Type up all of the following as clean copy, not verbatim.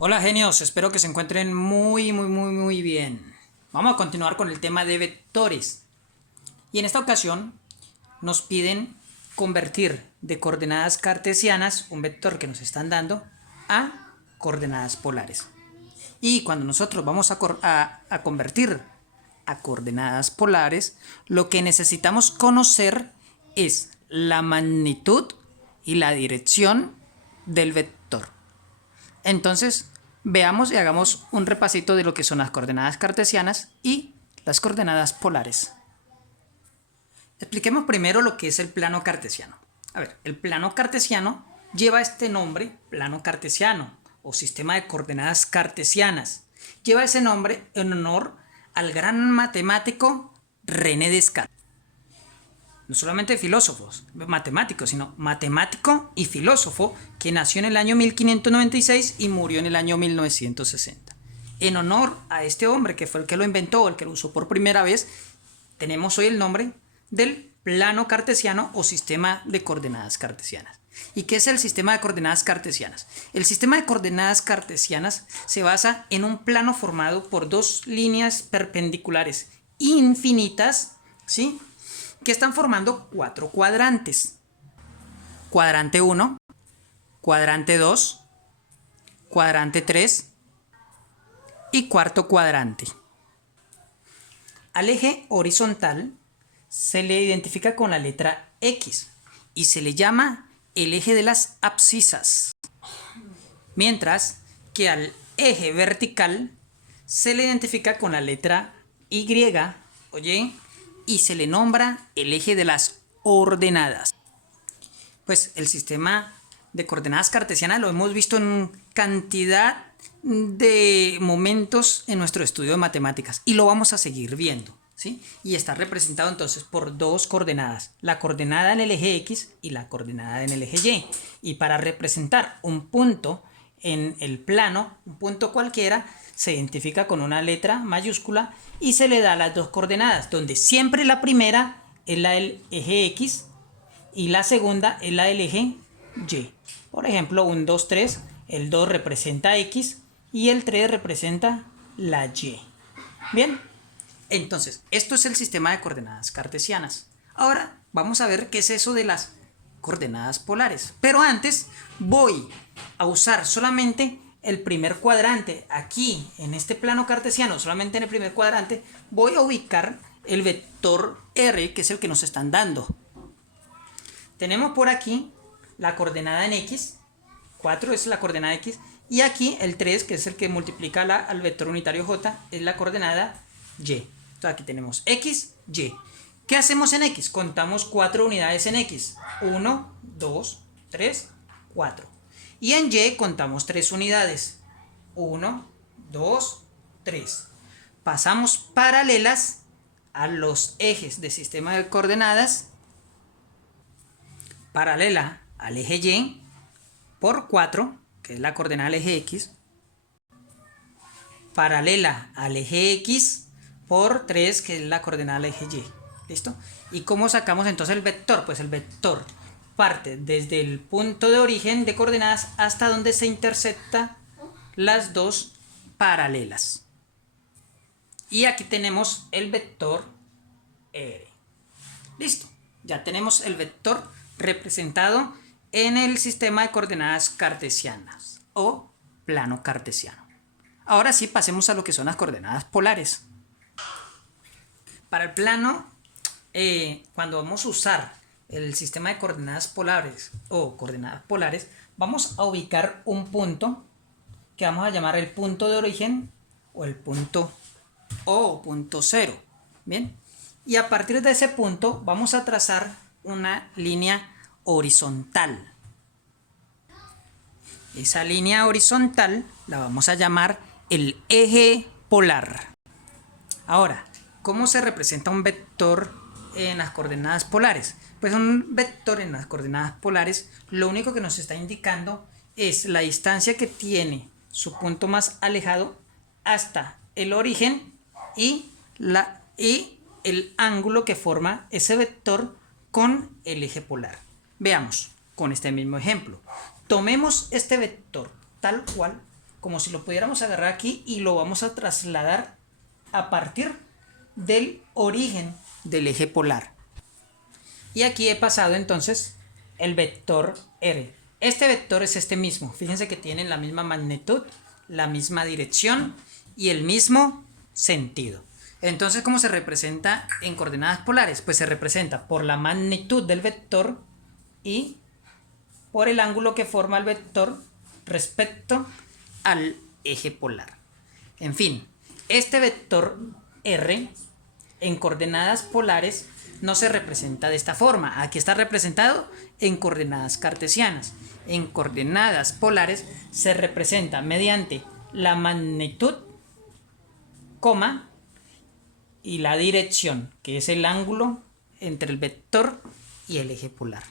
Hola genios, espero que se encuentren muy bien. Vamos a continuar con el tema de vectores. Y en esta ocasión nos piden convertir de coordenadas cartesianas, un vector que nos están dando, a coordenadas polares. Y cuando nosotros vamos a convertir a coordenadas polares, lo que necesitamos conocer es la magnitud y la dirección del vector. Entonces, veamos y hagamos un repasito de lo que son las coordenadas cartesianas y las coordenadas polares. Expliquemos primero lo que es el plano cartesiano. A ver, el plano cartesiano lleva este nombre, plano cartesiano o sistema de coordenadas cartesianas. Lleva ese nombre en honor al gran matemático René Descartes. No solamente filósofos, matemáticos, sino matemático y filósofo que nació en el año 1596 y murió en el año 1960. En honor a este hombre que fue el que lo inventó, el que lo usó por primera vez, tenemos hoy el nombre del plano cartesiano o sistema de coordenadas cartesianas. ¿Y qué es el sistema de coordenadas cartesianas? El sistema de coordenadas cartesianas se basa en un plano formado por dos líneas perpendiculares infinitas, ¿sí?, que están formando cuatro cuadrantes. Cuadrante 1, cuadrante 2, cuadrante 3 y cuarto cuadrante. Al eje horizontal se le identifica con la letra X y se le llama el eje de las abscisas. Mientras que al eje vertical se le identifica con la letra Y o Y y se le nombra el eje de las ordenadas. Pues el sistema de coordenadas cartesianas lo hemos visto en cantidad de momentos en nuestro estudio de matemáticas y lo vamos a seguir viendo, ¿sí? Y está representado entonces por dos coordenadas, la coordenada en el eje X y la coordenada en el eje Y. Y para representar un punto en el plano, un punto cualquiera, se identifica con una letra mayúscula y se le da las dos coordenadas, donde siempre la primera es la del eje X y la segunda es la del eje Y. Por ejemplo, 1, 2, 3, el 2 representa X y el 3 representa la Y. Bien, entonces, esto es el sistema de coordenadas cartesianas. Ahora vamos a ver qué es eso de las coordenadas polares. Pero antes voy a usar solamente el primer cuadrante. Aquí, en este plano cartesiano, solamente en el primer cuadrante, voy a ubicar el vector R, que es el que nos están dando. Tenemos por aquí la coordenada en X, 4 es la coordenada X, y aquí el 3, que es el que multiplica al vector unitario J, es la coordenada Y. Entonces aquí tenemos X, Y. ¿Qué hacemos en X? Contamos 4 unidades en X. 1, 2, 3, 4. Y en Y contamos 3 unidades. 1, 2, 3. Pasamos paralelas a los ejes del sistema de coordenadas. Paralela al eje Y por 4, que es la coordenada del eje X. Paralela al eje X por 3, que es la coordenada del eje Y. ¿Listo? ¿Y cómo sacamos entonces el vector? Pues el vector parte desde el punto de origen de coordenadas hasta donde se intersecta las dos paralelas. Y aquí tenemos el vector R. Listo. Ya tenemos el vector representado en el sistema de coordenadas cartesianas o plano cartesiano. Ahora sí pasemos a lo que son las coordenadas polares. Para el plano, cuando vamos a usar el sistema de coordenadas polares o coordenadas polares, vamos a ubicar un punto que vamos a llamar el punto de origen o el punto O o punto cero. Bien, y a partir de ese punto vamos a trazar una línea horizontal. Esa línea horizontal la vamos a llamar el eje polar. Ahora, ¿cómo se representa un vector en las coordenadas polares? Pues un vector en las coordenadas polares lo único que nos está indicando es la distancia que tiene su punto más alejado hasta el origen y el ángulo que forma ese vector con el eje polar. Veamos con este mismo ejemplo. Tomemos este vector tal cual como si lo pudiéramos agarrar aquí y lo vamos a trasladar a partir del origen del eje polar. Y aquí he pasado entonces el vector R. Este vector es este mismo. Fíjense que tienen la misma magnitud, la misma dirección y el mismo sentido. Entonces, ¿cómo se representa en coordenadas polares? Pues se representa por la magnitud del vector y por el ángulo que forma el vector respecto al eje polar. En fin, este vector R en coordenadas polares no se representa de esta forma. Aquí está representado en coordenadas cartesianas. En coordenadas polares se representa mediante la magnitud, coma, y la dirección, que es el ángulo entre el vector y el eje polar.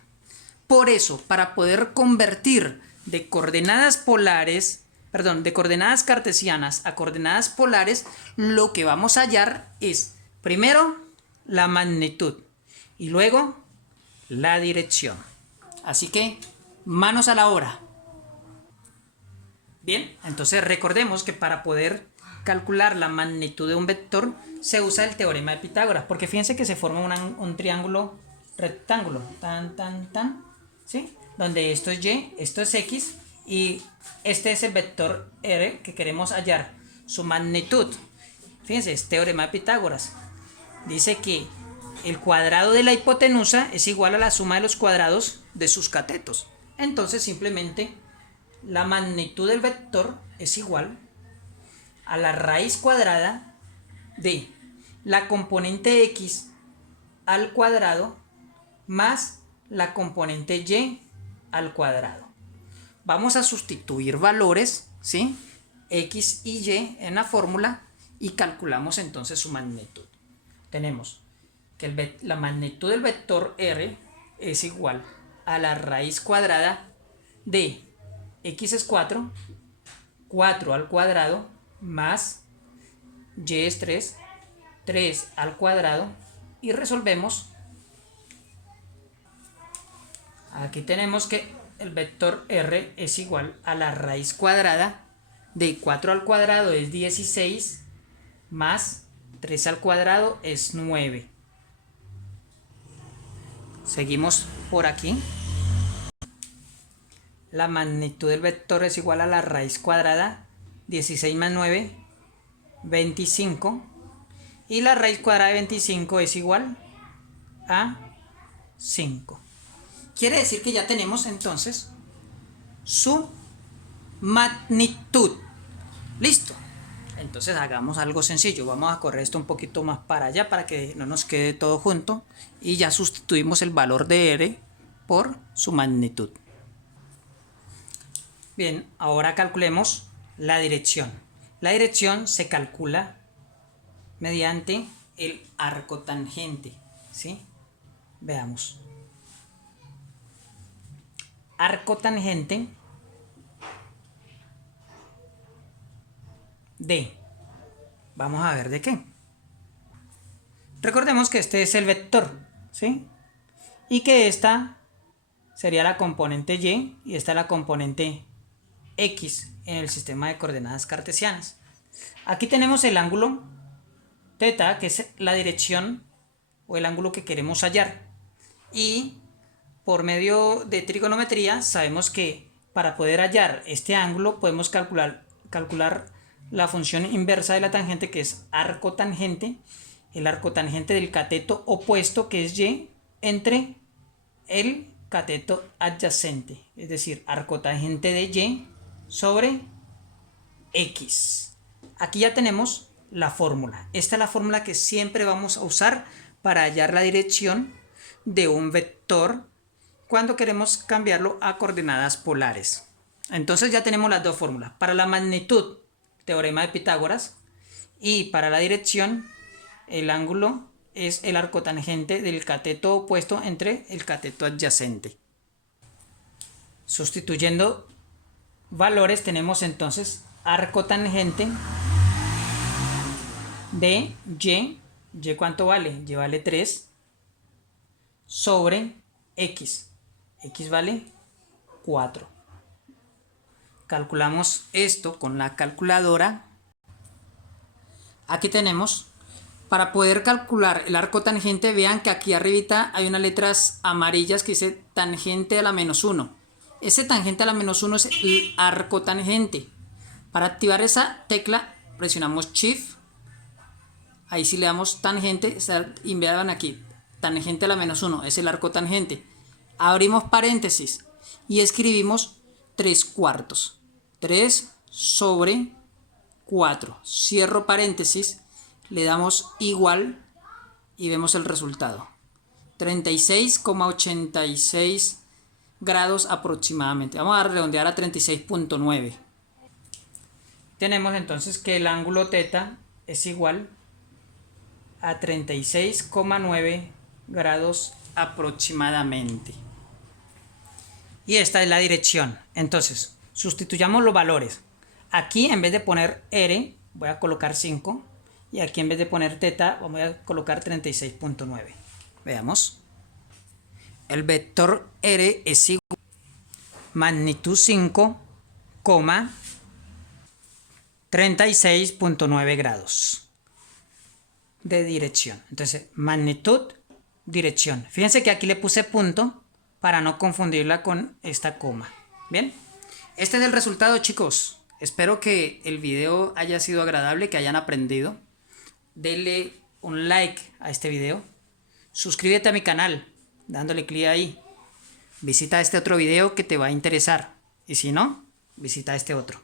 Por eso, para poder convertir de coordenadas polares, perdón, de coordenadas cartesianas a coordenadas polares, lo que vamos a hallar es primero la magnitud y luego la dirección. Así que manos a la obra. Bien, entonces recordemos que para poder calcular la magnitud de un vector se usa el teorema de Pitágoras, porque fíjense que se forma un triángulo rectángulo, ¿sí? Donde esto es y, esto es x y este es el vector r que queremos hallar, su magnitud. Fíjense, es teorema de Pitágoras. Dice que el cuadrado de la hipotenusa es igual a la suma de los cuadrados de sus catetos. Entonces simplemente la magnitud del vector es igual a la raíz cuadrada de la componente x al cuadrado más la componente y al cuadrado. Vamos a sustituir valores, ¿sí? X y y en la fórmula y calculamos entonces su magnitud. Tenemos que la magnitud del vector r es igual a la raíz cuadrada de x es 4, 4 al cuadrado más y es 3, 3 al cuadrado y resolvemos. Aquí tenemos que el vector r es igual a la raíz cuadrada de 4 al cuadrado es 16 más 3 al cuadrado es 9. Seguimos por aquí. La magnitud del vector es igual a la raíz cuadrada, 16 más 9, 25. Y la raíz cuadrada de 25 es igual a 5. Quiere decir que ya tenemos entonces su magnitud. Listo. Entonces hagamos algo sencillo. Vamos a correr esto un poquito más para allá para que no nos quede todo junto. Y ya sustituimos el valor de r por su magnitud. Bien, ahora calculemos la dirección. La dirección se calcula mediante el arco tangente, ¿sí? Veamos. Arco tangente de, vamos a ver de qué. Recordemos que este es el vector, ¿sí? Y que esta sería la componente y esta la componente x en el sistema de coordenadas cartesianas. Aquí tenemos el ángulo θ, que es la dirección o el ángulo que queremos hallar. Y por medio de trigonometría sabemos que para poder hallar este ángulo podemos calcular la función inversa de la tangente, que es arco tangente, el arco tangente del cateto opuesto, que es y, entre el cateto adyacente, es decir, arco tangente de y sobre x. Aquí ya tenemos la fórmula. Esta es la fórmula que siempre vamos a usar para hallar la dirección de un vector cuando queremos cambiarlo a coordenadas polares. Entonces ya tenemos las dos fórmulas. Para la magnitud, teorema de Pitágoras, y para la dirección, el ángulo es el arco tangente del cateto opuesto entre el cateto adyacente. Sustituyendo valores tenemos entonces arco tangente de y ¿cuánto vale? Y vale 3 sobre x vale 4. calculamos esto con la calculadora. Aquí tenemos, para poder calcular el arco tangente, vean que aquí arribita hay unas letras amarillas que dice tangente a la menos 1. Ese tangente a la menos 1 es el arco tangente. Para activar esa tecla presionamos Shift. Ahí sí le damos tangente, y vean aquí, tangente a la menos 1, es el arco tangente. Abrimos paréntesis y escribimos 3/4. 3 sobre 4. Cierro paréntesis, le damos igual y vemos el resultado. 36,86 grados aproximadamente. Vamos a redondear a 36,9. Tenemos entonces que el ángulo θ es igual a 36,9 grados aproximadamente. Y esta es la dirección. Entonces, sustituyamos los valores. Aquí en vez de poner R, voy a colocar 5. Y aquí en vez de poner θ, vamos a colocar 36,9. Veamos. El vector R es igual a magnitud 5, 36,9 grados de dirección. Entonces, magnitud, dirección. Fíjense que aquí le puse punto para no confundirla con esta coma. Bien, este es el resultado, chicos. Espero que el video haya sido agradable, que hayan aprendido. Denle un like a este video. Suscríbete a mi canal dándole clic ahí. Visita este otro video que te va a interesar. Y si no, visita este otro.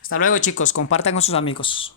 Hasta luego, chicos. Compartan con sus amigos.